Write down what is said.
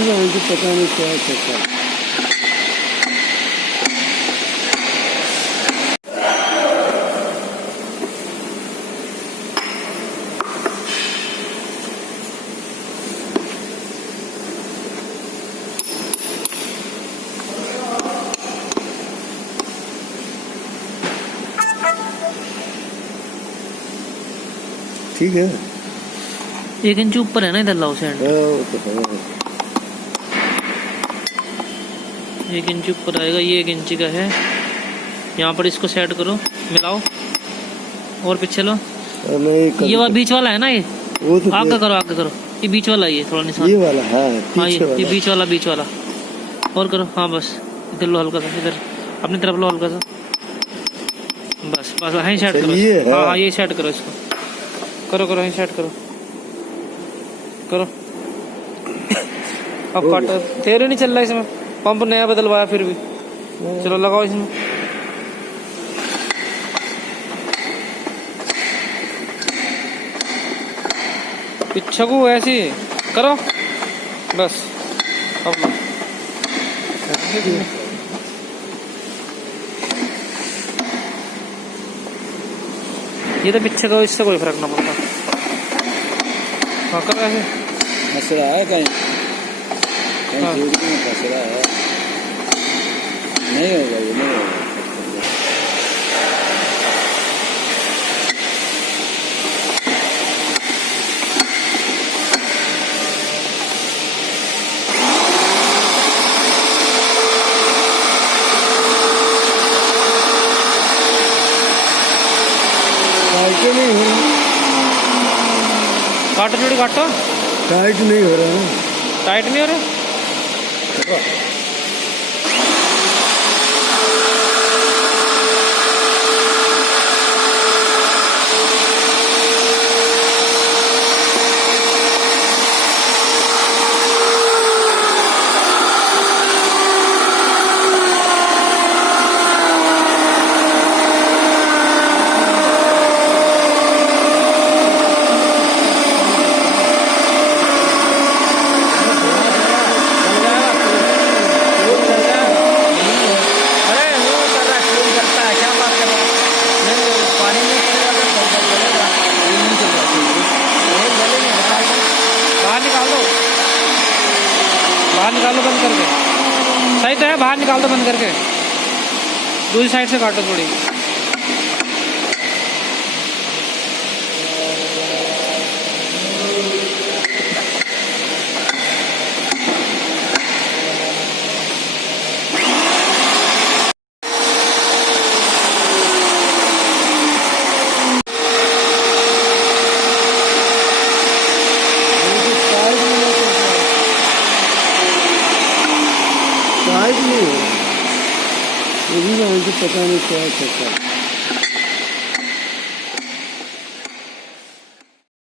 भी ना मुझे पता नहीं क्या चक्कर। ठीक है, 1 इंच ऊपर है ना इधर लाओ सेंटर। वो तो है। 1 इंच ऊपर आएगा, ये 1 इंच का है। यहाँ पर इसको सेट करो, मिलाओ और पीछे लो। ये वाला बीच वाला है ना, ये वो तो आगे करो, आगे करो। ये बीच वाला, ये थोड़ा निशान, ये वाला है, हाँ पीछे वाला। ये बीच वाला और करो। हाँ बस इधर लो हल्का सा, इधर अपनी तरफ लो हल्का सा। बस बस यहीं सेट करो। ये है। हाँ ये सेट करो, इसको करो करो, यहीं सेट करो करो। अब काटो, तेरे नहीं चल रहा इसमें, पंप नया बदलवाया फिर भी। चलो लगाओ इसमें। पीछे को ऐसे करो बस। अब ये तो पीछे को, इससे कोई फर्क ना पड़ता। हाँ करो ऐसे। फंस रहा है कहीं, हाँ। फंस रहा है, नहीं होगा, ये नहीं होगा। टाइट नहीं हो रहा, काटो थोड़ी काटो। टाइट नहीं हो रहा ना, टाइट नहीं हो रहा। बाहर निकालो बंद करके, सही तो है, बाहर निकाल दो बंद करके। दूसरी साइड से काटो थोड़ी। टाइट नहीं हो रहा, ये भी ना मुझे पता नहीं क्या चक्कर।